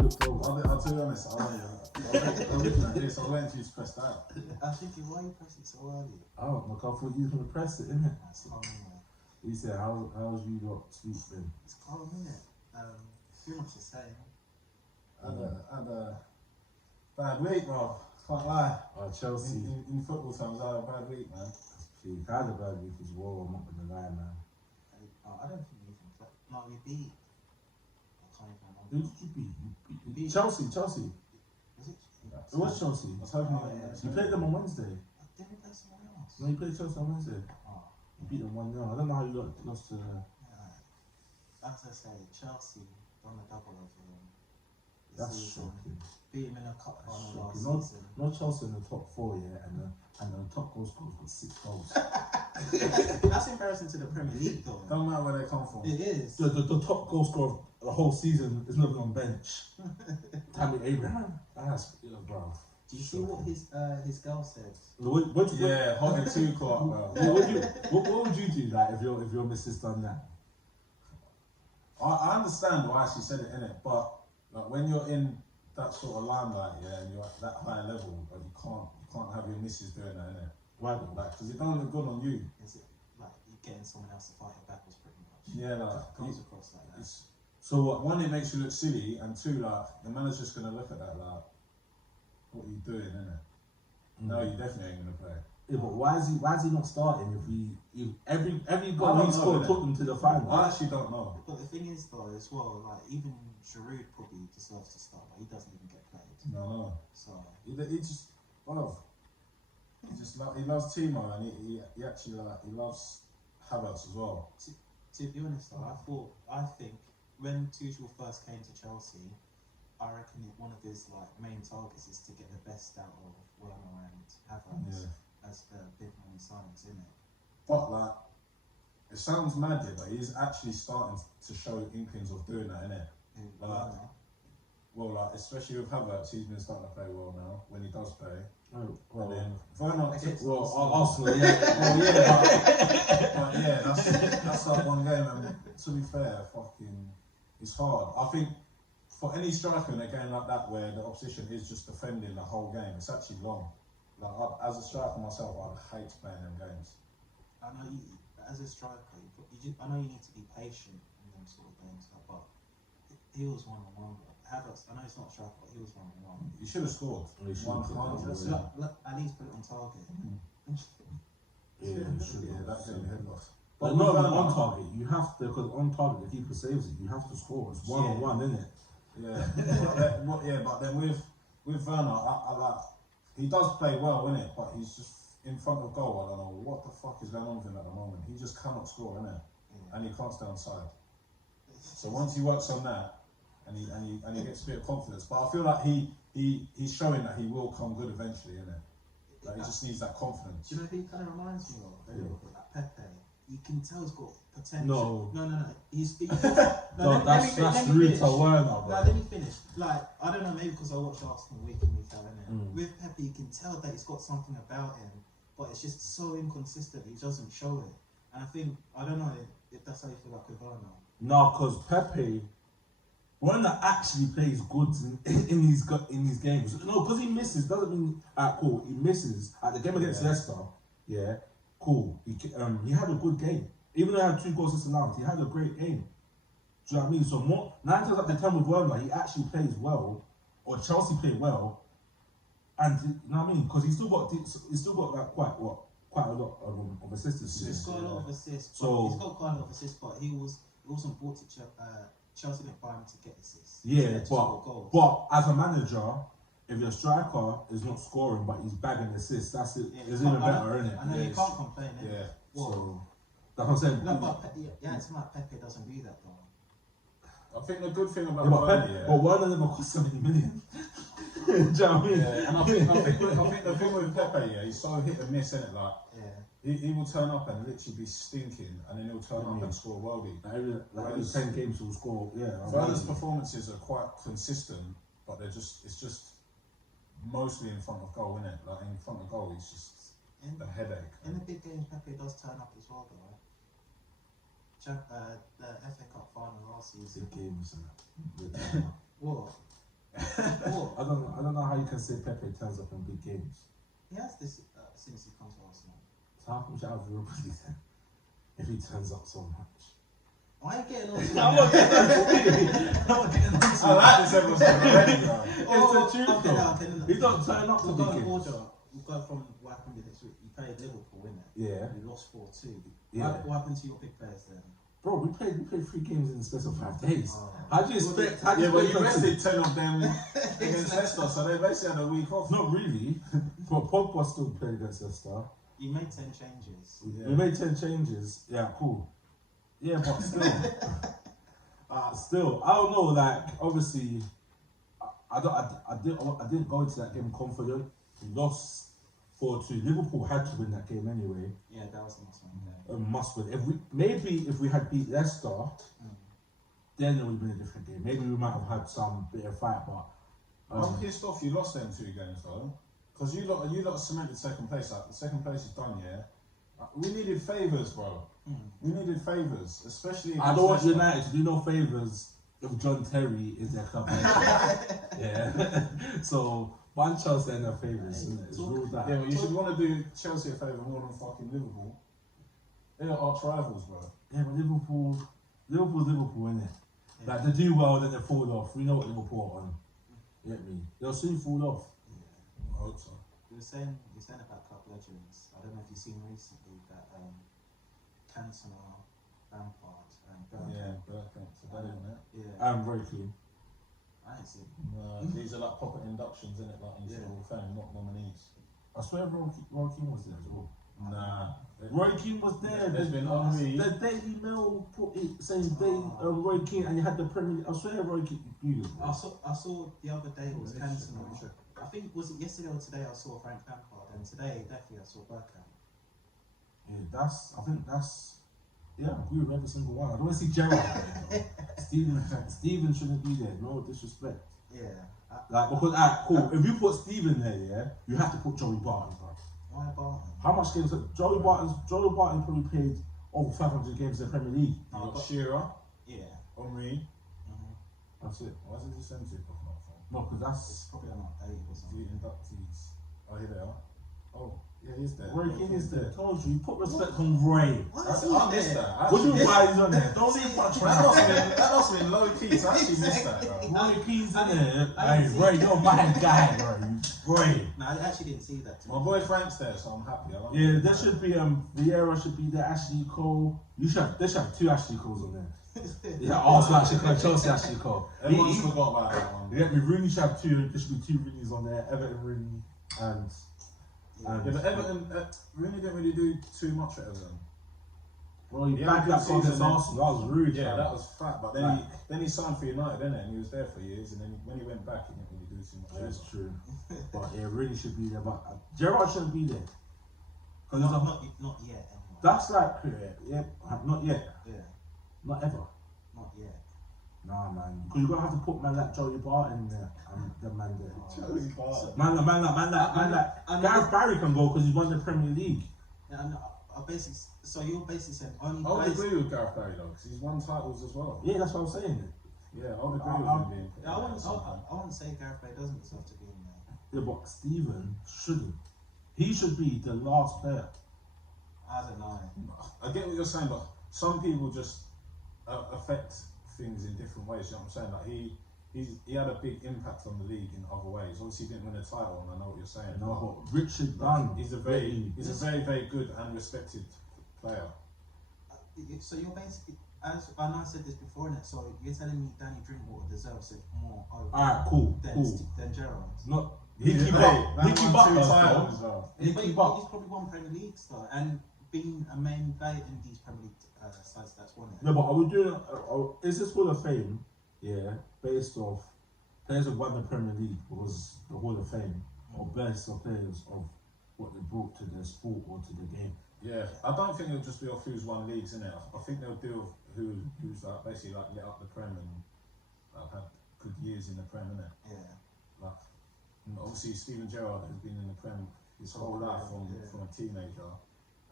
flipped over. I'll tell you honest, I was looking at this, I was waiting for you to press that. I was thinking, why you press it so early? Oh, look, I thought you was going to press it, innit? It's calm, innit? He said, how's you got sleep then? It's calm, innit? Pretty much the same. I had a bad week, bro. Can't lie. Chelsea. In football terms, I had a bad week, man. She had a bad week as well, I'm not going to lie, man. I don't think we even played. No, we beat. I can't even remember. Who did you beat? You beat Chelsea. Was it? It was Chelsea. I was hoping You played them on Wednesday. Didn't we play someone else? No, you played Chelsea on Wednesday. Oh. You beat them 1-0. I don't know how you lost to... As I say, Chelsea done a double over them. That's shocking. Beat him in a cup final last Not season. Chelsea in the top 4, yeah, and the top goal scorer's got 6 goals. That's embarrassing to the Premier League, though. Don't matter where they come from. It is. The top goal scorer of the whole season is not on bench. Tammy Abraham. That's bro. Do you see what his girl said? Yeah, hot at 2 o'clock, bro. What would you do like if your missus done that? I understand why she said it, innit? But like, when you're in that sort of limelight, yeah, and you're at that high level, like, you can't have your missus doing that, innit? Why though? Like, because it don't look good on you. Is it like you getting someone else to fight your battles, pretty much? Yeah, like It comes across like that. So what? One, it makes you look silly, and 2, like the manager's gonna look at that like, what are you doing, innit? No, you definitely ain't gonna play. Yeah, but why is he not starting if every goal he scored took them to the final? I actually don't know. But the thing is, though, as well, like even Giroud probably deserves to start, but he doesn't even get played. No. So He just, bro. He loves Timo, and he actually he loves Havertz as well. to be honest, though, I think when Tuchel first came to Chelsea, I reckon one of his like main targets is to get the best out of Werner and Havertz as the big money signings, isn't it? But like, it sounds mad, yeah, but he's actually starting to show inklings of doing that, innit? Like, well, like especially with Havertz, he's been starting to play well now when he does play. Oh, well, And then Werner, Arsenal, yeah. well, yeah, but yeah, that's like one game. And to be fair, it's hard. I think for any striker in a game like that where the opposition is just defending the whole game, it's actually long. Like as a striker myself, I hate playing them games. I know as a striker, I know you need to be patient in them sort of games, but he was 1-on-1. Havertz, I know it's not a striker, but he was 1-on-1. You should have scored. At least put it on target. Yeah, that game head loss. But not even on target. You have to, because on target the keeper saves it. You have to score. It's 1-on-1, isn't it? Yeah. But then with Werner, I like, he does play well, innit? But he's just in front of goal. I don't know what the fuck is going on with him at the moment. He just cannot score, innit? Yeah. And he can't stay on side. So once he works on that, and he gets a bit of confidence, but I feel like he's showing that he will come good eventually, innit? Like he just needs that confidence. Do you know who he kind of reminds me of? A little bit like Pepe. You can tell he's got potential. No. That's rude to Werner. No, let me finish. Like, I don't know, maybe because I watch Arsenal week in, week out, innit? With Pepe, you can tell that he's got something about him, but it's just so inconsistent, he doesn't show it. And I think, I don't know if that's how you feel like with Werner. No, because Pepe, Werner actually plays good in his games. No, because he misses doesn't mean cool. He misses at the game against Leicester. Yeah, cool. He had a good game. Even though he had 2 goals disallowed, he had a great game. Do you know what I mean? So 9 times out of 10 with Werner, he actually plays well, or Chelsea play well, and you know what I mean? Because he's still got like quite a lot of assists. He's got a lot of assists. So he's got quite a lot of assists, but he wasn't brought to Chelsea didn't buy him to get assists. Yeah, but as a manager, if your striker is not scoring but he's bagging assists, that's it. Yeah, it's even better, isn't it? I know you can't complain. Yeah. So that's what I'm saying. No, but it's like Pepe doesn't do that though. I think the good thing about but Werner never cost 70 million. Do you know what I mean? Yeah, and I think the thing with Pepe, yeah, he's so hit and miss, isn't it? Like, he will turn up and literally be stinking, and then he'll turn up and score a worldie. Every 10 games he'll score. Yeah. Werner's performances are quite consistent, but it's just mostly in front of goal, isn't it? Like in front of goal, he's just a headache. In the big games, Pepe does turn up as well, though. Right? The FA Cup final last season. Big games. What? What? I don't know how you can say Pepe turns up in big games. He has this since he comes to Arsenal. So how come shout out Liverpool then? If he turns up so much. Why are you getting on? I'm not getting on to I like this episode already, bro. It's the truth though. He don't turn up to We'll big go in games. order. We'll go from what happened this week. You played Liverpool, innit? Yeah. You lost 4-2. Yeah. What happened to your big players then? Bro, we played 3 games in the space of 5 days. Oh. How do you expect? How do Yeah, but expect you us to- rested 10 of them against Leicester, so they basically had a week off. Not really. But Pogba still played against Leicester. You made 10 changes. Yeah. We made 10 changes. Yeah, cool. Yeah, but still, still, I don't know. Like, obviously, I didn't go into that game confident. We lost 4-2. Liverpool had to win that game anyway. Yeah, that was the most one game. Must win. If we had beat Leicester, then it would have been a different game. Maybe we might have had some bit of fight, but I'm pissed off you lost them 2 games though. Because you lot cemented second place. Like, the second place is done, yeah? We needed favours, bro. We needed favours, especially. I don't want Leicester. United to do no favours if John Terry is their club. Yeah. So, one Chelsea and their favours. It's ruled that. Yeah, but you should want to do Chelsea a favour more than fucking Liverpool. They're arch rivals, bro. Yeah, but Liverpool, innit? Yeah. Like, they do well, then they fall off. We know what Liverpool are on. You get me? They'll soon fall off. I hope so. You were saying about club legends. I don't know if you've seen recently that Cantona, Lampard, and Yeah, Bergkamp. Bergkamp today, isn't it? Yeah. I'm very clean. I ain't seen. These are like proper inductions, isn't it? Like into the Hall of Fame, not nominees. I swear Roy Keane was there as well. Nah. Roy Keane was there. There's been Henry. The Daily Mail put it saying Roy Keane, and you had the Premier League. I swear Roy Keane. I saw the other day it was Let me check, Cantona. let me check. I think was it yesterday or today I saw Frank Lampard, and today definitely I saw Bergkamp. Yeah, I think that's. Yeah, I agree with every single one. I don't want to see Gerrard there, though. Steven shouldn't be there. No disrespect. Yeah. Like because cool. If you put Steven there, yeah, you have to put Joey Barton, bro. Why Barton? How much games? Joey Barton probably played over 500 games in the Premier League. You got Shearer, Yeah. Henry. That's it. Why is it just empty? No, because that's It's probably not updated or The something. inductees. Oh, here they are. Oh, yeah, he's there. Roy Keane is there. Told you, put respect on Roy. Why I is he missed there? that. What do you mean why he's on there? Don't leave much That must have been low key, so I actually missed that, bro. Roy Keane's in there. I Hey, didn't Roy, see- you're my guy, bro. Roy. No, I actually didn't see that. My boy Frank's there, so I'm happy. I like Yeah, it. there should be Vieira should be there. Ashley Cole. There should have 2 Ashley Coles on there. Yeah, Arsenal Ashley Cole, Chelsea Ashley Cole. Everyone's forgot about that one. You get me? Rooney should have 2. There should be 2 Rooneys on there. Everton Rooney and. Yeah, but Everton really didn't really do too much at Everton. Well, he Yeah, bagged that good goal against season, Arsenal. That was rude. Yeah, fam. that was fat. But then he signed for United, didn't it? And he was there for years. And then when he went back, he didn't really do too much. That's true. But yeah, Rooney should be there. But Gerrard shouldn't be there. Because Not yet. Anyway. that's like, yeah, not yet. Yeah. Not ever. Not yet. Nah, man. Because you're going to have to put man like Joey Barton there. And the man there. Joey Barton. Man like Gareth Barry can go because he won the Premier League. Yeah, I basically. So you're basically saying only I would players. agree with Gareth Barry though, because he's won titles as well. Yeah, that's what I'm saying. Yeah, I would agree with him being. I wouldn't say Gareth Bale doesn't deserve to be in there. Yeah, but Steven shouldn't. He should be the last player. I don't know. I get what you're saying, but some people just affect things in different ways. You know what I'm saying? Like he had a big impact on the league in other ways. Obviously, he didn't win a title, and I know what you're saying. No, but Richard Dunn. He's a very very good and respected player. So you're basically, as I know I said this before, innit? So you're telling me Danny Drinkwater deserves it more over Alright, cool. than Gerrard. Not Nicky Nicky won Butt 2 does, titles, though. bro. But Nicky he's Butt. probably won Premier League star and being a main guy in these Premier League sides that's won it. No, but are we doing? Is this Hall of Fame? Yeah, based off players who won the Premier League was the Hall of Fame, or best of players of what they brought to the sport or to the game. Yeah, I don't think it'll just be off who's won leagues, innit? I think they'll do who's like basically like lit up the Prem and had good years in the Prem, innit? Yeah. Like, and obviously Steven Gerrard has been in the Prem his whole life from a teenager,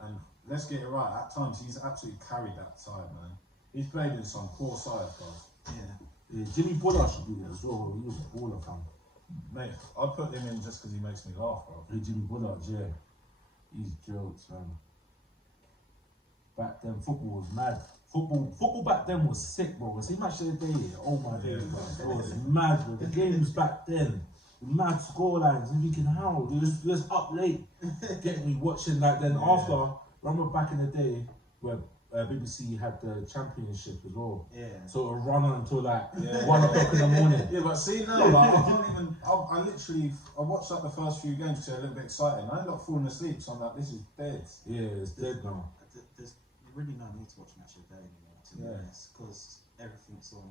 and let's get it right. At times he's absolutely carried that side, man. He's played in some poor sides, bro. Yeah. Yeah, Jimmy Bullard should be there as well. He was a baller, fam. Mate, I'd put him in just because he makes me laugh, bro. Jimmy Bullard, yeah. He's jokes, man. Back then, football was mad. Football back then was sick, bro. See match of the day, oh my days, bro. It was mad, bro. The games back then, mad scorelines. And you can how? You was up late, get me watching like then after. Remember back in the day where BBC had the championship as well. Yeah. So it would run on until like 1 o'clock in the morning. Yeah, but see now, like, I can't even. I literally, I watched like the first few games because they're a little bit exciting. I ended up falling asleep, so I'm like, this is dead. Yeah, it's dead now. There's really no need to watch match of the day anymore, to be honest, because everything's on.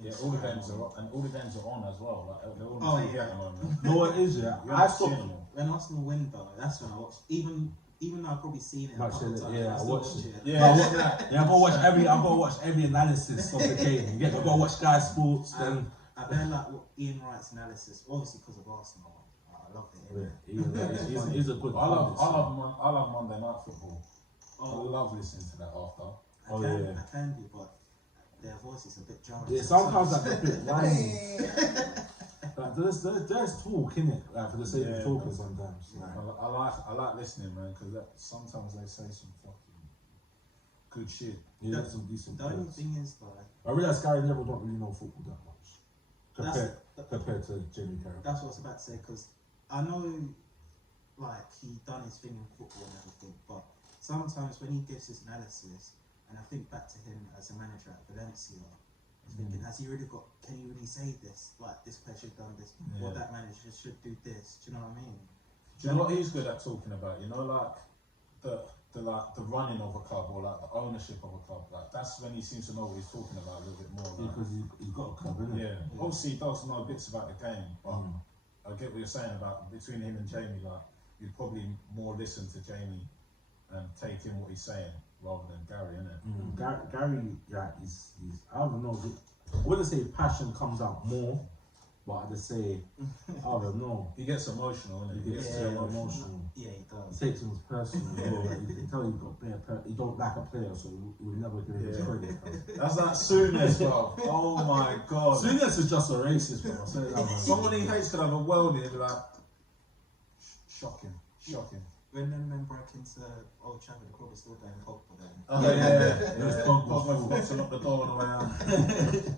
Yeah, all the games are on, and all the games are on as well. Like they're all on TV at the moment. No, it is, yeah. You're I not saw. seeing them all. When Arsenal win though, that's when I watch. Even though I've probably seen it a Match couple of of the- times, yeah, I I still watched watch it. it. Yeah, I gotta watch every analysis of the game. You get, I gotta watch Sky Sports. Then I bear like what Ian Wright's analysis, obviously because of Arsenal. I love it. he's a good. I love Monday Night Football. I Oh, love listening to that after. I can do, but their voice is a bit jarring. Yeah, sometimes like a bit whiny. Like, there's talk in it, like for the sake of talking sometimes. Like, I like listening, man, because sometimes they say some fucking good shit. yeah, that's some decent. The only players. thing is like I realise Gary Neville don't really know football that much compared to Jamie Carragher. that's what I was about to say, because I know like he done his thing in football and everything, but sometimes when he gives his analysis, and I think back to him as a manager at Valencia, I was thinking, has he really got? Can he really say this? Like this player should have done this, or that manager should do this. Do you know what I mean? Do you know what he's good at talking about? You know, like the running of a club or like the ownership of a club. Like that's when he seems to know what he's talking about a little bit more. Like, Because he's got a club, isn't he? yeah, obviously he does know bits about the game, but I get what you're saying about between him and Jamie. Like you'd probably more listen to Jamie and take in what he's saying rather than Gary, innit? Gary, yeah, he's I don't know. I wouldn't say passion comes out more, but I'd just say I don't know. He gets emotional, innit? He gets emotional. Yeah, he He does. takes things personal. You can tell he don't like a player, so he will never give him his credit. That's that Souness, bro. Oh my god. Souness is just a racist, bro. I say that, man. Someone he hates could have a worldie and be like, shocking. When them men broke into Old Trafford, the club was still going Pogba then. Oh yeah. It was Pogba forgot to lock the door on the way out.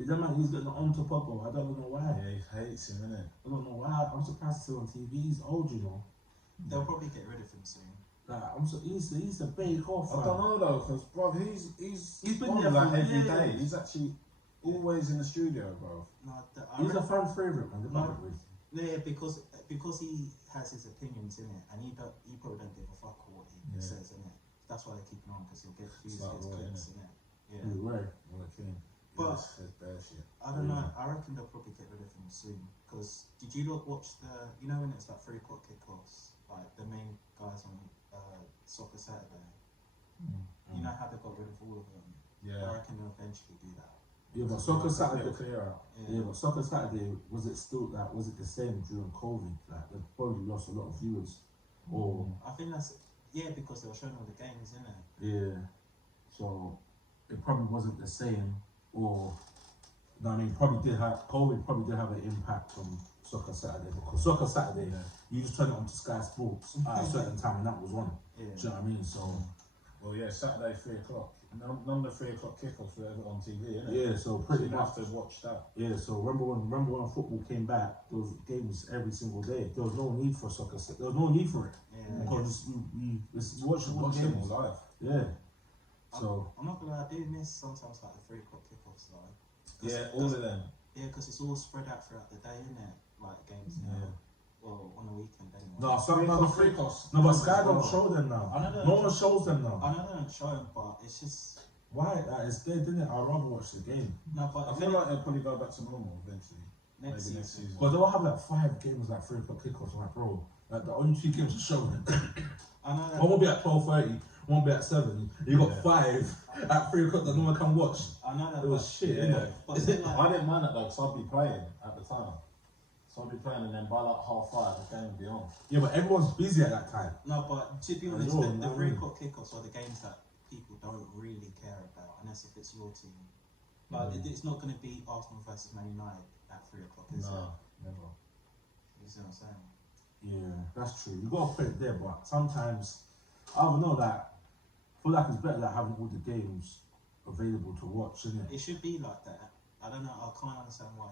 Is that man? He's getting on to Pogba. I don't know why. Yeah, he hates him, innit? I don't know why. I'm surprised he's still on TV. He's old, you know. They'll probably get rid of him soon. Like, he's a bake off. I don't know though, because bro, he's been on there like for every years. day. He's actually always in the studio, bro. No, He's a fan favourite, man. yeah, because he has his opinions in it, and he probably don't give a fuck what he says in it. That's why they keep him on, because he'll get views, Like gets Roy, clicks in it. Yeah. Right. But says bare shit. I don't know. I reckon they'll probably get rid of him soon. Because did you not watch you know when it's like 3 o'clock kickoffs, like the main guys on Soccer Saturday? You know how they got rid of all of them. I Yeah. reckon they'll eventually do that. Yeah, but Soccer Saturday. Clear out. Yeah, but Soccer Saturday, was it the same during COVID? Like, they probably lost a lot of viewers. Or I think that's because they were showing all the games, innit? yeah, so it probably wasn't the same. Or you know what I mean, COVID probably did have an impact on Soccer Saturday, because Soccer Saturday, you just turn it on to Sky Sports at a certain time, and that was on. Yeah. Do you know what I mean? So Well, yeah, Saturday 3 o'clock. None of the 3 o'clock kickoffs were ever on TV, innit? yeah, so So pretty you much. have to watch that. Yeah, so remember when football came back, there was games every single day. There was no need for soccer. There was no need for it. Yeah. Because we watch all Watch the them games. all live. Yeah. So I'm not gonna lie, I do miss sometimes like the 3 o'clock kickoffs though. Yeah, all of them. Yeah, because it's all spread out throughout the day, innit? Like games now. Yeah. Well, on the weekend anyway. no, Three no, o'clock kickoffs. but Sky don't show them now. I know they No don't one shows them now. I know they don't show them, but it's just Why? Like, it's dead, didn't it? I'd rather watch the game. no. But I feel like they'll probably go back to normal eventually. next Maybe season. But they'll have like 5 games, like 3 o'clock kickoffs. I'm like, bro, like the only 2 games to show them. I know that. One will be at 12:30, one will be at 7. You got 5 at 3 o'clock that no one can watch. I know that. It was shit, Yeah. innit? But then, like, I didn't mind that though, because I'd be playing at the time. So I'd be playing, and then by like 5:30, the game would be on. Yeah, but everyone's busy at that time. no, but to be honest, know, the no. 3 o'clock kickoffs are the games that people don't really care about, unless if it's your team. Like it's not going to be Arsenal versus Man United at 3 o'clock, is No. it? Never. You see what I'm saying? Yeah, that's true. You gotta put it there, but sometimes I don't know. Like, I feel like it's better like having all the games available to watch, isn't it? It should be like that. I don't know. I can't understand why.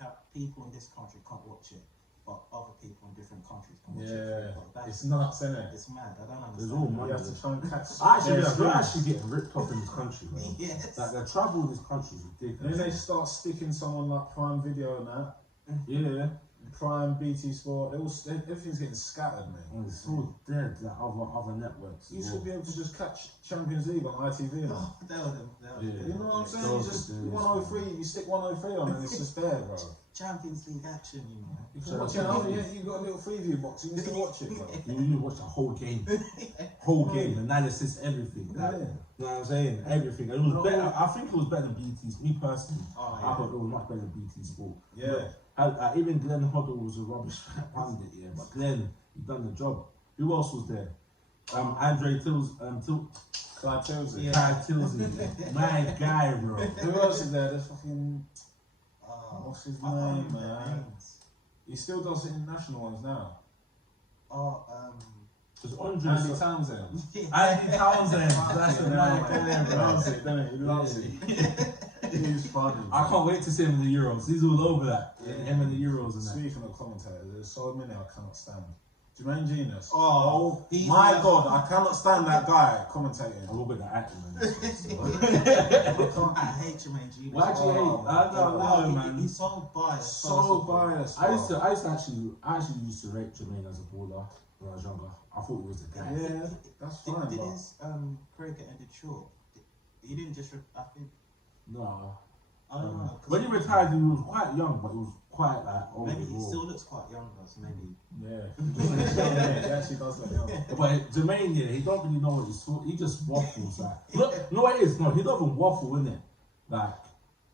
How people in this country can't watch it, but other people in different countries can watch it. But It's nuts, isn't it? It's mad. I don't There's understand. all You money. have to try and catch. We're actually getting ripped off in this country, bro. Yes. Like the travel in this country is And ridiculous. then they start sticking someone like Prime Video and that. Yeah, Prime, BT Sport, everything's getting scattered, man. and it's all dead. Like other networks. You should be able to just catch Champions League on ITV now. They were them. Yeah. You know what I'm saying? You just 103, you stick 103 on and it's just there, bro. Champions League action, you know. You can watch it at home, you got a little preview box, you can still watch it, bro. You need to watch the whole game, analysis, everything. Like, Yeah. you know what I'm saying? Everything. And it was better. I think it was better than BT's. Me personally, Oh, I thought it was much better than BT Sport. Yeah. Even Glenn Hoddle was a rubbish pundit, yeah. But Glenn, he done the job. Who else was there? Andre Clyde Tilsley. Yeah. Clyde Tilsley, my guy, bro. Who else is there? There's fucking, what's his I can't name, remember their man? names. He still does it in national ones now. Oh, Because Andre, Andy Townsend. Andy Townsend, that's a Yeah, my man. guy, He bro. loves it, doesn't he? He loves it. He's funny. I can't wait to see him in the Euros. He's all over that. Yeah. Him in the Euros and that. Speaking of commentators, there's so many I cannot stand. Jermaine Genius. Oh, he's my the- God, I cannot stand that guy commentating. A little bit of acting, man. I hate Jermaine Genius. Why do you hate? I don't know, man. He's so biased. So biased. I used to actually used to rate Jermaine as a baller when I was younger. I thought he was the guy. Yeah, that's fine. Did but his career get ended short? He didn't just. I think. No. I don't know. 'cause When he retired, he was quite young, but he was quite like old. maybe he as well. still looks quite young, though, so maybe. yeah, he actually does look young. But Jermaine, yeah, he don't really know what he's talking. He just waffles. Like, look, no, it is. No, he doesn't waffle, innit? Like,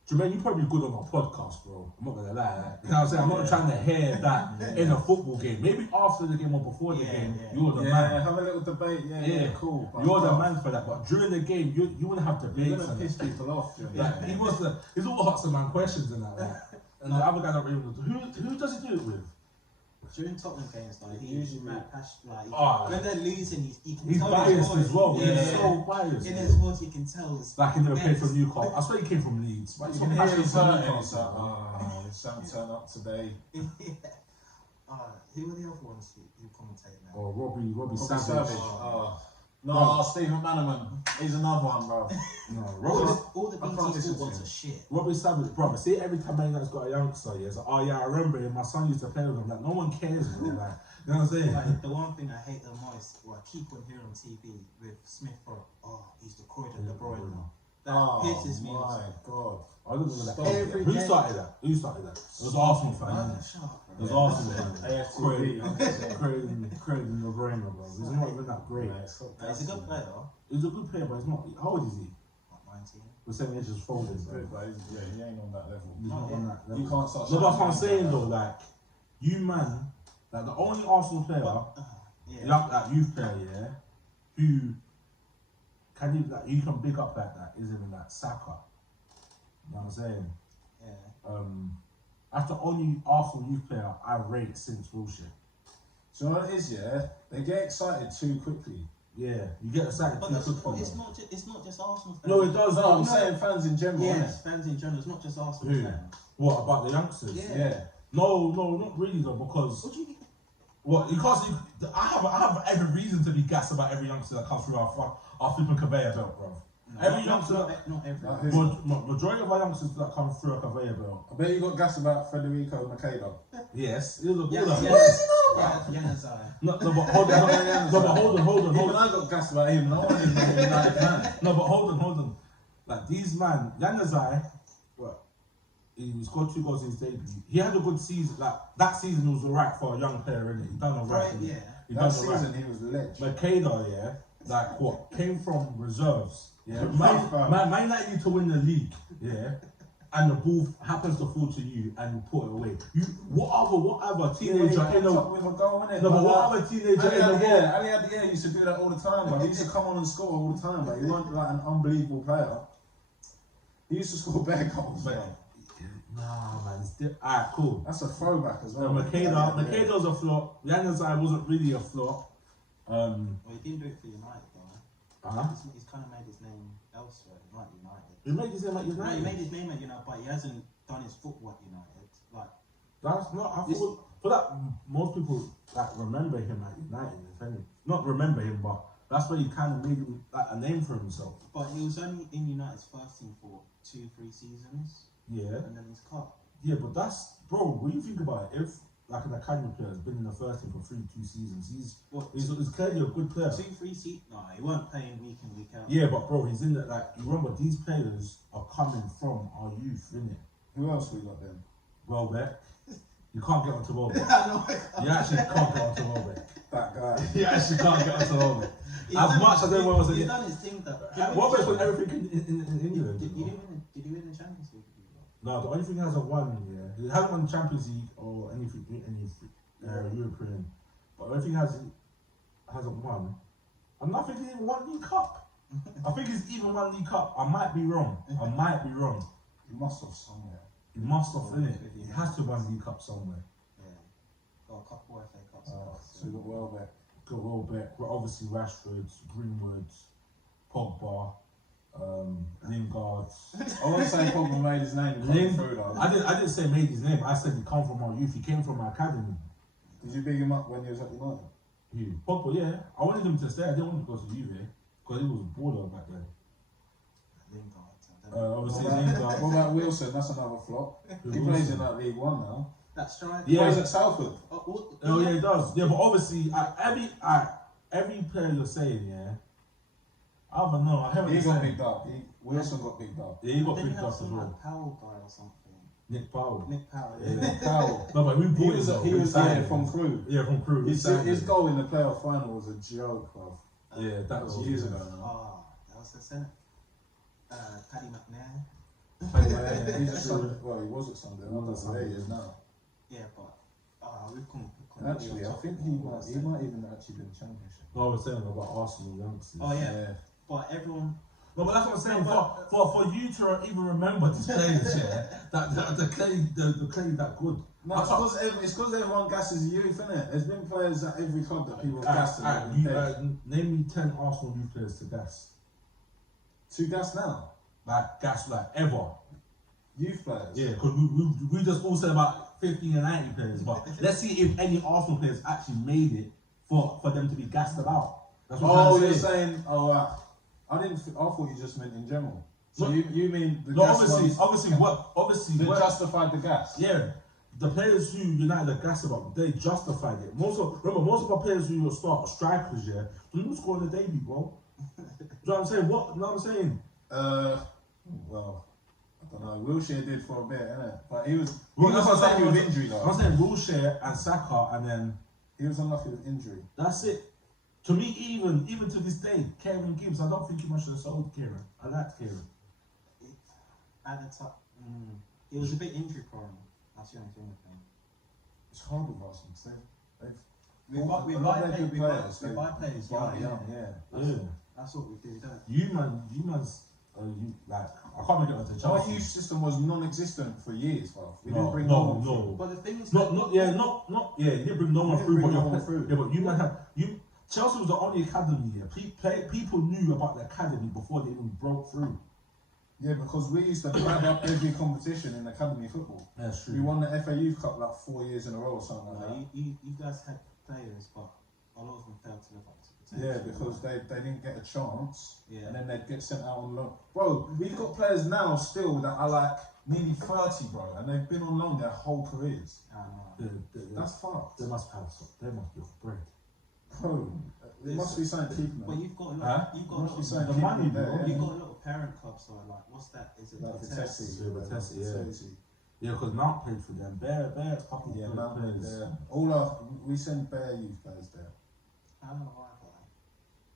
Jermaine, you're probably good on a podcast, bro. I'm not gonna lie. Like, you know what I'm saying? I'm not trying to hear that in a football game. Maybe after the game or before the game, you're the man. Have a little debate. Yeah, cool. But You're the man for that. But during the game, you wouldn't have debates. You're gonna and piss people off during like, that. he's all asking man questions and that. Like, and the other guy don't really. Who does he do it with? During Tottenham games, though, he Usually- mad passion. Like, Oh, when they're losing, he can He's tell biased his voice. as well. Yeah. He's so biased. In his voice, you can tell. It's Like he never played immense. from Newcastle. I swear he came from Leeds. But You he's can from hear passion his from hurt. It's Newcastle. like, Sam turn up today. Yeah. Who were the other ones who commentate now? Or Robbie Robbie Savage. Savage. No, Stephen Bannerman. He's another one, bro. No, All the I can't BT listen Sport to ones him. are shit. Robbie Savage, brother. See, every time Man United's got a youngster, yeah, it's like, oh yeah, I remember him. My son used to play with him. Like, no one cares, bro. Like, you know what I'm saying? Like, the one thing I hate the most, or I keep on hearing on TV with Smith Rowe, he's the Croydon De Bruyne. That pisses me off. my God. I don't know Stop that. it. Who started that? Who started that? It was Arsenal fan. Man, innit? shut up, It was bro. Arsenal fan. AFTV. Craig De Bruyne, bro. He's not even that great. He's a good player, He's a good player, but he's not. How old is he? like 19. The same age as Foden. He's bro. good, but he ain't on that level. He's not on that level. You can't start. No, that's what I'm shouting saying at though. him. Like, you man, like the only Arsenal player, Yeah. that youth player, yeah, who can you can big up like that is even like Saka. You know what I'm saying? Yeah. That's the only Arsenal youth player I rate since Wilshere. So what it is, yeah, they get excited too quickly. Yeah, you get excited But too that's, quick. it's not just Arsenal fans. No, it does. No, I'm No. saying fans in general. Yes, fans in general. It's not just Arsenal Who? fans. What about the youngsters? Yeah. innit? Yeah. No, not really though, because What do you mean? what you can't see. I have every reason to be gassed about every youngster that comes through our flipping conveyor belt, bro. Every youngster, not every. Like who? majority of our youngsters that come through a conveyor belt. I bet you got gas about Federico Makeda. Yes, it was a Yeah, baller. yeah. Where's he now, bro? Januzaj. No, but hold on, no, but hold on. Even I got gas about him. No one is a United fan. No, but hold on. Like these man, Januzaj, what? He scored 2 goals in his debut. He had a good season. Like that season was alright for a young player, innit? He done alright. Right, innit? yeah. He That done season alright. he was ledge. Makeda, yeah, like what came from reserves. Yeah, Right, bro. Man United need to win the league. Yeah. And the ball happens to fall to you and you put it away. You what other teenager in the with a goal, innit? no, but what other teenager in the world? Ali Adia used to do that all the time, but he used to come on and score all the time, but he wasn't like an unbelievable player. He used to score bare goals, But bro. Nah, man. Alright, cool. That's a throwback as well. Makeda's a flop. Yanazai wasn't really a flop. Well, he didn't do it for United, though. Uh-huh. He's kind of made his name elsewhere, not United. He made his name at United. No, he made his name at United, but he hasn't done his football at United. Like, That's not. I feel that most people like remember him at United. If any, not remember him, but that's where he kind of made like a name for himself. but he was only in United's first team for 2-3 seasons, Yeah. and then he's cut. Yeah, but that's bro. When you think about it, if like an academy player has been in the first team for 2 seasons, he's clearly a good player. 2-3 seasons? No, he weren't playing week in, week out. Yeah, but bro, he's in that. Like, you remember these players are coming from our youth, innit? Who else we got then? Welbeck. You can't get onto Welbeck. I know. You actually can't get onto Welbeck. That guy. You actually can't get onto Welbeck. He's As done- much as everyone was He's in done his thing, though. Welbeck's won everything in England. Did you he know. win the Champions League? No, the only thing he hasn't won, he hasn't won the Champions League or anything, European. But the only thing he hasn't won, I'm not thinking he even won League Cup. I think he's even won League Cup. I might be wrong. He must have somewhere. He must have, innit? He has to win League Cup somewhere. Yeah. Got a couple FA Cups. So we got Welbeck. Got Welbeck, but obviously Rashford, Greenwood, Pogba, Lingard. I won't say Pogba made his name. I didn't say made his name. I said he come from our youth. He came from our academy. Did you big him up when he was at United? Who? Pogba, yeah. I wanted him to stay. I didn't want him to go to Juve because he was a baller back then. Obviously Lingard. What about Wilson? That's another flop. He plays in that League One now. That's right. He plays at Salford. Oh yeah, he does. Yeah, but obviously every player you're saying, yeah. I don't know. I haven't. He got picked up. Wilson got picked up. Yeah, he got picked up as well. Like Powell guy or something. Nick Powell. Nick Powell. Yeah. Nick Powell. No, but we bought He was from Crewe. Yeah, from Crewe. His goal in the playoff final was a joke, bro. Yeah, that was years ago. Oh, that was the Senate. Paddy McNair. He was at Sunday. I don't know where he is now. Yeah, but we've come. Actually, I think he might even actually be in the championship. No, I was saying about Arsenal youngsters. Oh yeah. But everyone. No, but that's what I'm saying. For you to even remember these players, yeah, the clay that good. No, it's because everyone gasses the youth, innit? There's been players at every club that people gas. Name me 10 Arsenal youth players to gas. To gas now? Like gas, like ever. Youth players? Yeah, because we just all said about 15 and 90 players, but let's see if any Arsenal players actually made it for them to be gassed about. That's what you're saying? I thought you just meant in general. So you mean the gas obviously they justified the gas? Yeah, the players who United are gassed about, they justified it. Most of our players who start strikers, yeah, they don't score in the debut, bro. Do you know what I'm saying? You know what I'm saying? Well, I don't know. Wilshere did for a bit, innit? But he was unlucky with injury, though. I'm saying Wilshere and Saka, and then he was unlucky with injury. That's it. To me, even to this day, Kieran Gibbs, I don't think he much have sold Kieran. I liked Kieran. At the top, it was a bit injury prone. That's the only thing with him. It's hard with Arsenal. We buy players young. Yeah. That's what we do, don't we? You like, I can't make it onto Chelsea. Our youth system was non-existent for years, bro. We didn't bring no. through. But the thing is, you didn't bring no one through. Yeah, but you might have Chelsea was the only academy here. People knew about the academy before they even broke through. Yeah, because we used to grab up every competition in academy football. That's true. We won the FA Youth Cup like 4 years in a row or something like that. You guys had players, but a lot of them failed to live up to potential. Yeah, because they didn't get a chance, yeah. And then they'd get sent out on loan. Bro, we've got players now still that are like nearly 30, bro, and they've been on loan their whole careers. That's fucked. They must be off bread. Bro, there must be something keeping them. But you've got a lot. You've got a lot of the money, bro. You've got a lot of parent clubs, so like, what's that? Is it like Vitesse? Yeah, because Mount played for them. Bear, couple of Mount players. There. We send bare youth players there. I don't know why, but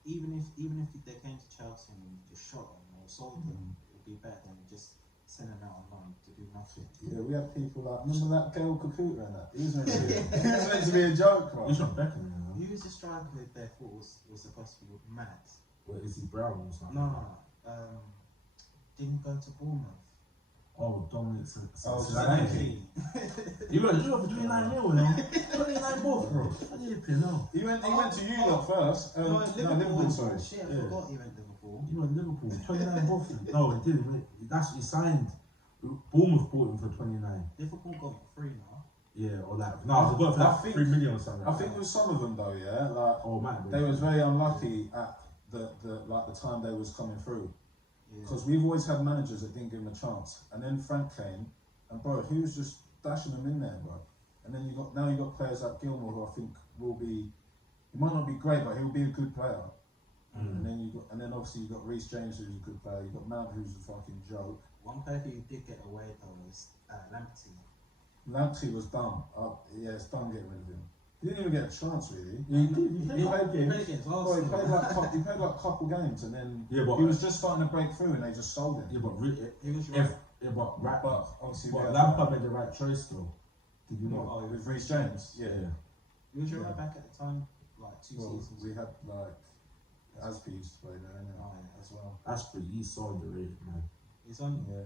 even if they came to Chelsea and just shot them or sold them, it would be better than just sending them out on loan to do nothing. Yeah, we have people like, remember that Gail Kakuta and that? He was meant to be a joke, bro. He's not Beckham, you know. Who was the striker that they thought was supposed to be mad? What, is he Brown or something? No. Didn't go to Bournemouth. Oh, Dominic. Solanke. You went for 29 mil, you know? 29 both, bro. I didn't pay no. He went to you lot first. No, Liverpool, sorry. Shit, I Yeah. forgot he went Liverpool. You went Liverpool. 29 both. No, he didn't. Mate. He signed. Bournemouth bought him for 29. Liverpool got for free now. Yeah, or like no, they got for I like think- 3 million or something. I think with some of them though, yeah, like Oh man, they was very unlucky at the time they was coming through. Yeah. Because we've always had managers that didn't give them a chance, and then Frank came, and bro, he was just dashing them in there, bro. And then you got players like Gilmore, who I think will be, he might not be great, but he'll be a good player. And then obviously you got Reece James, who's a good player. You got Mount, who's a fucking joke. One player who did get away though was Lamptey. Lamptey was dumb. Yeah, it's dumb getting rid of him. He didn't even get a chance really. Yeah, he did. He He played played games. against Bro, he Arsenal. played like a couple games, and then Yeah, but he was just starting to break through, and they just sold him. yeah, but He was if right. yeah, but right, But obviously, but we had, Lampard made the right choice though. Did you not? Oh, with Reece James, yeah. He was your Yeah. right back at the time, like 2 Well, seasons. we had like Aspie's played there, innit? Oh, yeah, as well. That's pretty. He's so underrated, man. He's on. Yeah.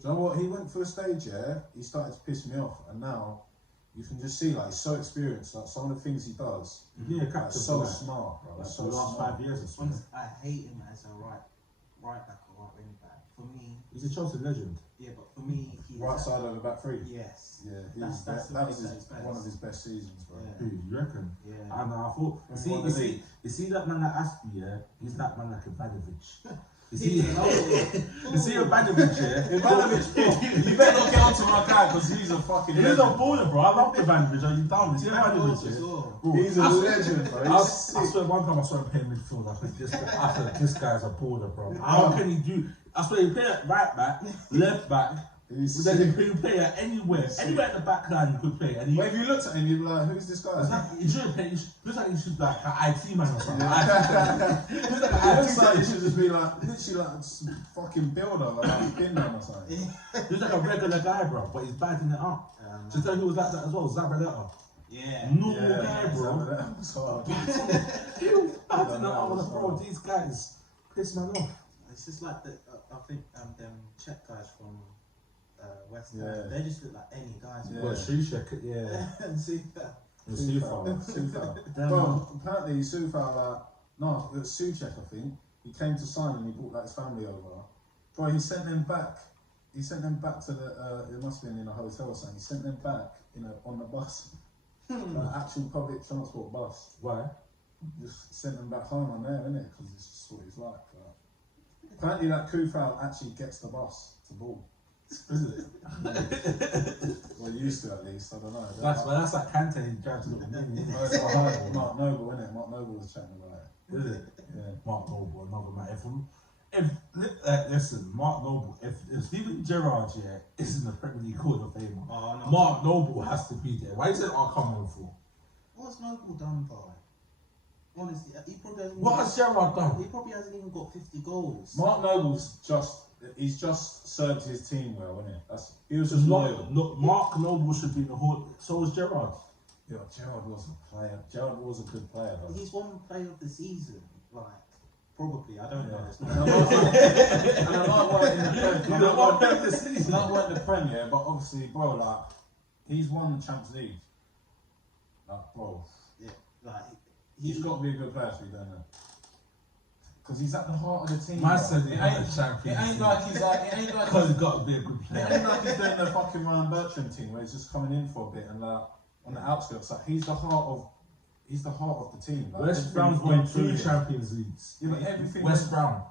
Do you know what? He went through a stage, yeah. He started to piss me off, and now you can just see like he's so experienced. Like some of the things he does, Yeah, like, captain so for like, smart, bro. like So for the last smart. 5 years or something. I hate him as a right back or right wing back. For me, He's a Chelsea legend. yeah, but for me, he's Right side of the back three. Yes. Yeah, That's that was the best. one of his best seasons, bro. Yeah. Who you reckon? Yeah. And I thought, you see that man like Aspie, yeah? He's that man like Ivanovic. You see, you see Ivanovic, yeah? Ivanovic, bro, you better not get onto my guy because he's a fucking. He's a legend. baller, bro. I love Ivanovic. Are you down? You see Ivanovic, yeah? Bro, He's a I swear- legend, bro. I He's sick. swear one time I saw him playing midfield. I said, this guy's a baller, bro. How can he do? I swear he played at right back, left back. He's Then sick. he could play at anywhere at the back line you could play. And he, But if you looked at him, you'd be like, who's this guy? he should play. Looks like he should be like an IT man or something. Yeah. He looks like It an looks like IT he should just be like, literally like some fucking builder, like a bin man or something. He looks like a regular guy, bro. But he's bagging it up. To tell you who was like that as well, Zabaleta. Yeah. Normal guy, bro. That was hard. He was bagging it up. I was like, bro, these guys piss man off. It's just like the I think them Czech guys from West Ham. Yeah. They just look like any guys. Yeah. But Ziyech, yeah. And see that. And Ziyech. Sufal. Bro, apparently Sufal, no, it was Suchek, I think. He came to sign and he brought like his family over. Bro, he sent them back. He sent them back to the. It must have been in a hotel or something. He sent them back, on the bus, like actual public transport bus. Why? Just sent them back home on there, innit? Because it's just what he's like. Apparently, that Kufal actually gets the bus to ball. Is it? Well, he used to at least. I don't know. That's like Kante drives little mini. Mark Noble, innit? Mark Noble was chatting about it. Is it? Yeah. Mark Noble, another man. Listen, Mark Noble, if Steven Gerrard is in the Premier League Hall of Fame, Oh, no. Mark Noble has to be there. Why is it I'll come on for? What's Noble done by? Honestly, he probably hasn't. What has Gerrard done? He probably hasn't even got 50 goals. Mark Noble's he's just served his team well, isn't it? He was just loyal. Look, Mark Noble should be in the Hall. So was Gerrard. Yeah, Gerrard was a player. Gerrard was a good player, though. He's one player of the season, like probably. I don't know. Yeah. It's And not. I like what in the Prem. You know what player of the season? Not what in the Prem, yeah, but obviously, bro, like he's won the Champions League. Like, bro, Yeah, like he's got to be a good player to be doing that. Because he's at the heart of the team. Man bro. said he it had ain't, the Champions it ain't League. like he's like it ain't like Because he's got to be a good it player. ain't like he's doing the fucking Ryan Bertrand thing where he's just coming in for a bit and like on the outskirts. Like he's the heart of the team. Like, West everything Brown's went won through 2 him. Champions Leagues. Yeah, but everything West Brown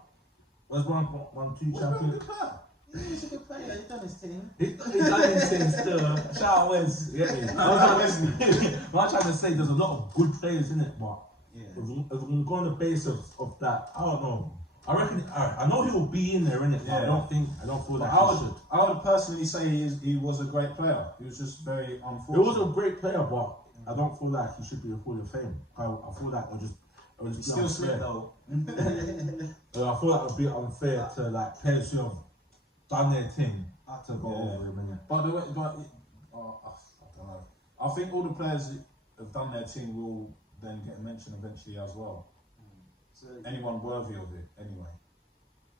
won 2 West Brown Champions. good player. he's a good player. He's done his team. He's done his thing still. Shout out Wes. Yeah. What I'm trying to say, there's a lot of good players in it, but Yeah. if we're going to go on the basis of that, I don't know. I reckon, I know he'll be in there, innit? But Yeah. I don't feel But like I he should. would personally say he was a great player. He was just very He unfortunate. was a great player, but I don't feel like he should be a Hall of Fame. I feel like it'll just be Still sweet unfair. though. I feel like it'll be unfair to like players who have done their thing to go Yeah. over him, innit? But I don't know. I think all the players that have done their team will then get mentioned eventually as well. So Anyone worthy of it, anyway.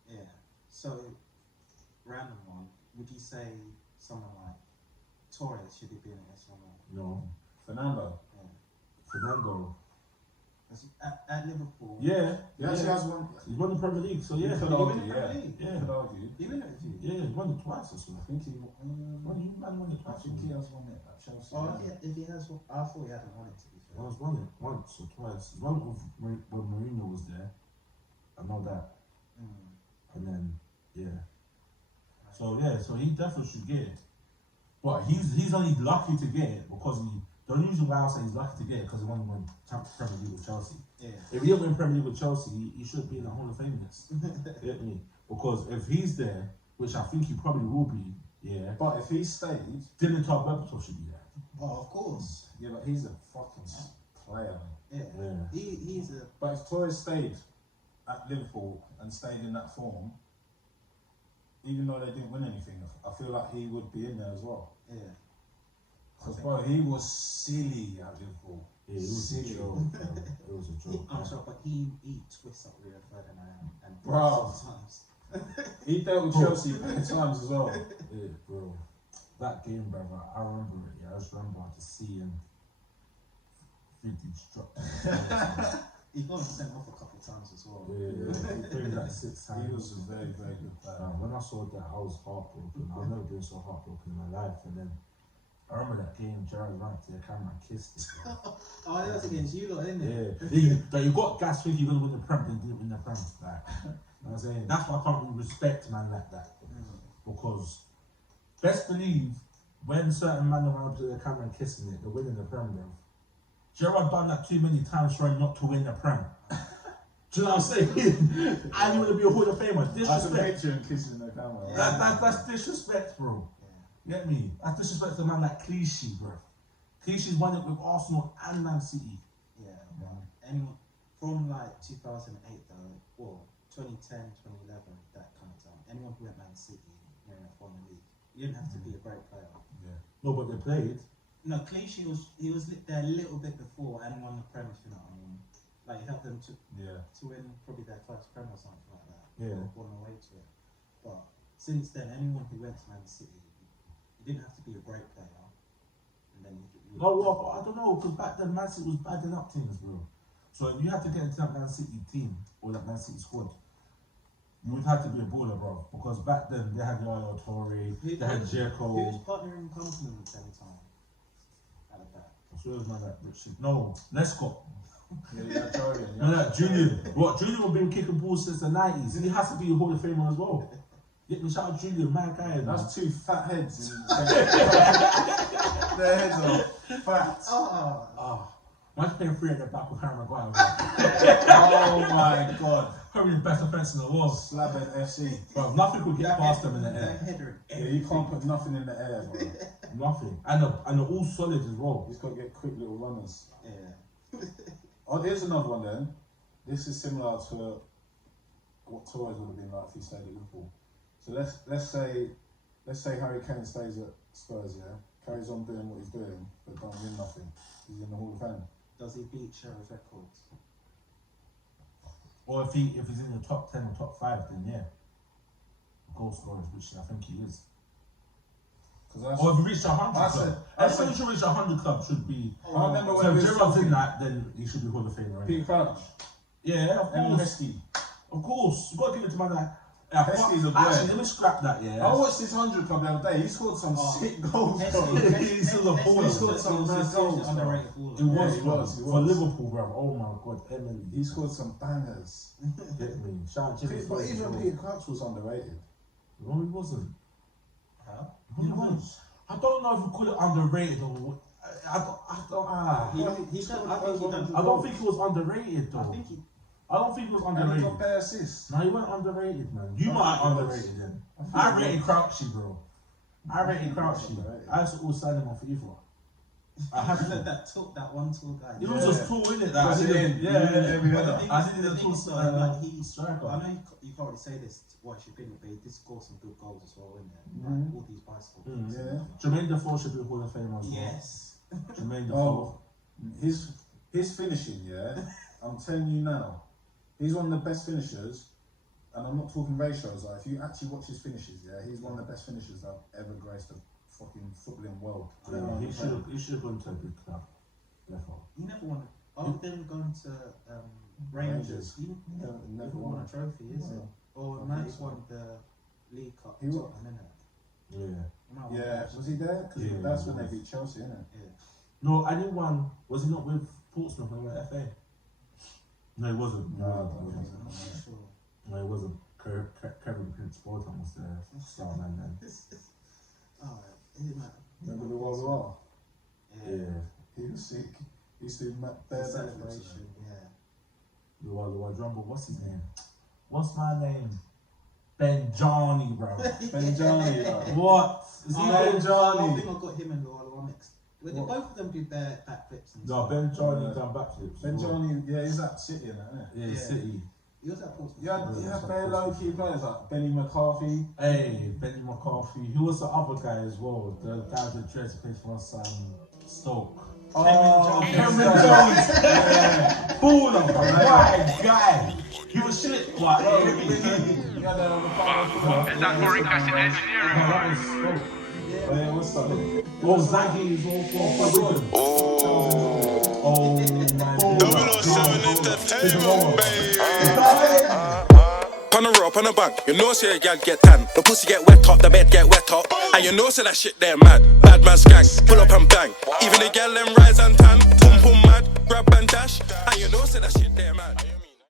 yeah. So random one. would you say someone like Torres should be doing this or not? No. Fernando. Yeah. Fernando. At Liverpool. Yeah. He actually has one. He's won the Premier League, so yeah. You could Did he win argue, the yeah. Premier League? Yeah. You could argue. He win it with you? Yeah, he won it twice or so. I think he. Well, you man won it I twice. think he has won it at Chelsea. Oh, yeah. if he has, I thought he hadn't won it to be fair. He won it once or twice. He won it when Mourinho was there. I know that. And then, yeah. So he definitely should get it. But he's only lucky to get it because the only reason why I say he's lucky to get it because he won the Premier League with Chelsea. Yeah. If he didn't win Premier League with Chelsea, he should be in the Hall of Fame list. Get me? Because if he's there, which I think he probably will be, yeah. But if he stayed, Dylan Berbatov should be there. Oh, of course. yeah, but he's a fucking player. Man. Yeah. Yeah. He's a. But if Torres stayed at Liverpool and stayed in that form, even though they didn't win anything, I feel like he would be in there as well. Yeah. Because bro, he was silly at Liverpool. Yeah, it was a Silly. joke. Bro. It was a joke. I'm sure, but he twists up Rio Ferdinand and Bro. sometimes. He dealt with Bro. Chelsea many times as well. Yeah, bro. That game, brother, I remember it. Yeah, I just remember just seeing vintage drop. He's got sent off a couple of times as well. Yeah, he played that 6 times. He was a very, very good player. When I saw that, I was heartbroken. I've never been so heartbroken in my life. And then I remember that game, Gerrard ran to the camera and kissed it. Oh, that was against you lot, isn't it? Yeah, you got gas thinking you're gonna win the Prem, then didn't win the Prem. Like, you know what I'm saying? That's why I can't really respect man like that. Because best believe when certain man run up to the camera and kissing it, they're winning the Prem, bro. Gerrard done that too many times for him not to win the Prem. Do you know what I'm saying? And you want to be a Hall of Famer. That's a Disrespect. picture and kissing the camera. That's disrespect, bro. Yeah. Get me? That's disrespect to a man like Clichy, bro. Clichy's won it with Arsenal and Man City. Yeah, but anyone from like 2008 though, well, 2010, 2011, that kind of time. Anyone who went Man City, you know, won the league. You didn't have to be a great player. Yeah. No, but they played. No, Clichy was there a little bit before and won the Prem, if you know what I mean. Like he helped them to win probably their first Prem or something like that. Yeah. Or on the way to it. But since then, anyone who went to Man City, you didn't have to be a great player. And then you No, well, but I don't know, because back then Man City was bagging up teams, bro. So if you had to get into that Man City team or that Man City squad, you would have to be a baller, bro. Because back then they had Yaya Toure, they had Who's Dzeko. partnering company at the same time? At the back. So it was man like Richard. No, Lescott. Yeah, Jordan. No, that Julian. What, Julian has been kicking balls since the 90s. He has to be a Hall of Famer as well. Get me shout out Julian, my guy. Man. That's two fat heads. Their heads are fat. Oh. Man's playing 3 at the back with Harry Maguire. Oh my god. Probably the best offence in the world. Slabbing FC. Bro, nothing could get past them in the That air. header. Yeah, you can't put nothing in the air, bro. Nothing. And they're all solid as well. He's got to get quick little runners. Yeah. Oh, here's another one then. This is similar to what Torres would have been like if he stayed at Liverpool. So let's say Harry Kane stays at Spurs, yeah, carries on doing what he's doing, but don't win nothing. He's in the Hall of Fame. Does he beat Sherrill's records? Or if he's in the top 10 or top 5, then yeah. Goal scorers, which I think he is. Or if he reached 100 club. Anyone who should reach 100 club should be. I remember So when if we was Gerrard's in talking, that, then he should be Hall of Famer, right? Peter Crouch, Yeah, of Emil course. Heskey. Of course. You've got to give it to man like. Heskey's a boy. Actually, let me scrap that, yeah. I watched this 100 club the other day. He scored some sick goals, bro. He's still a baller. He scored some mad goals, bro. Underrated baller. He was, he bro. was. For Liverpool, bro. Oh my god, Emily. He scored some bangers. Get me. Shout out Jimmy. But even Peter Crouch was underrated. No, he wasn't. Huh? He was. I don't know if we call it underrated or. I don't He's done. I think he done. I don't think he was underrated though. I don't think he was And he underrated. got better assists. No, he wasn't underrated, man. You might have underrated him. I rated Crouchy, bro. I rated Crouchy. I used to all sign him on FIFA. I have to. that one tall guy. It was just tall, innit? Like, Was it in? Yeah. Every But header. I didn't even talk like he's. striker. I know you can't really say this to watch your opinion, but he did score some good goals as well, in there. Mhm. Like, all these bicycle Mm. goals. Yeah. Jermaine Defoe should be Hall of Famer as well. Yes. Jermaine Defoe. Oh, his finishing, yeah. I'm telling you now, he's one of the best finishers and I'm not talking ratios. Like if you actually watch his finishes, yeah, he's one of the best finishers that I've ever graced the fucking footballing world. Yeah, he should have gone to a big club. Definitely. He never won. Other than going to Rangers, he never won a trophy, is it? Or United won the League Cup. He won. Yeah. Was he there? Because that's when they beat Chelsea, innit? Yeah. No, and he won. Was he not with Portsmouth when he went FA? No, he wasn't. No, I'm not sure. No, he wasn't. Kevin Prince Boateng was the star man then. Oh, it matter. Remember the World War? Yeah. He was sick. He used to The bear celebration, yeah. The Drumble, what's his name? What's my name? Benjani, bro. Benjani, bro. What? Is he I Benjani? think I got him and Luala mixed. Both of them do backflips and No, stuff. Benjani done backflips. Benjani, yeah, he's at City, innit? Yeah, Yeah. City. He was at Portsmouth. You had very low-key players like Benny McCarthy. Hey, Benny McCarthy. Who was the other guy as well? The guy that dreads plays for us, Stoke. Cameron Jones. Baller, right guy. He was shit. What? Is that forecasting engineering? Yeah, what's that? Oh, Zaggy is all for Wigan. Oh my God. 007 Entertainment, baby. On a rope, on a bank, you know say a gal get tan. The pussy get wet up, the bed get wet up. And you know say that shit there mad. Bad man skank, pull up and bang. Even the gal them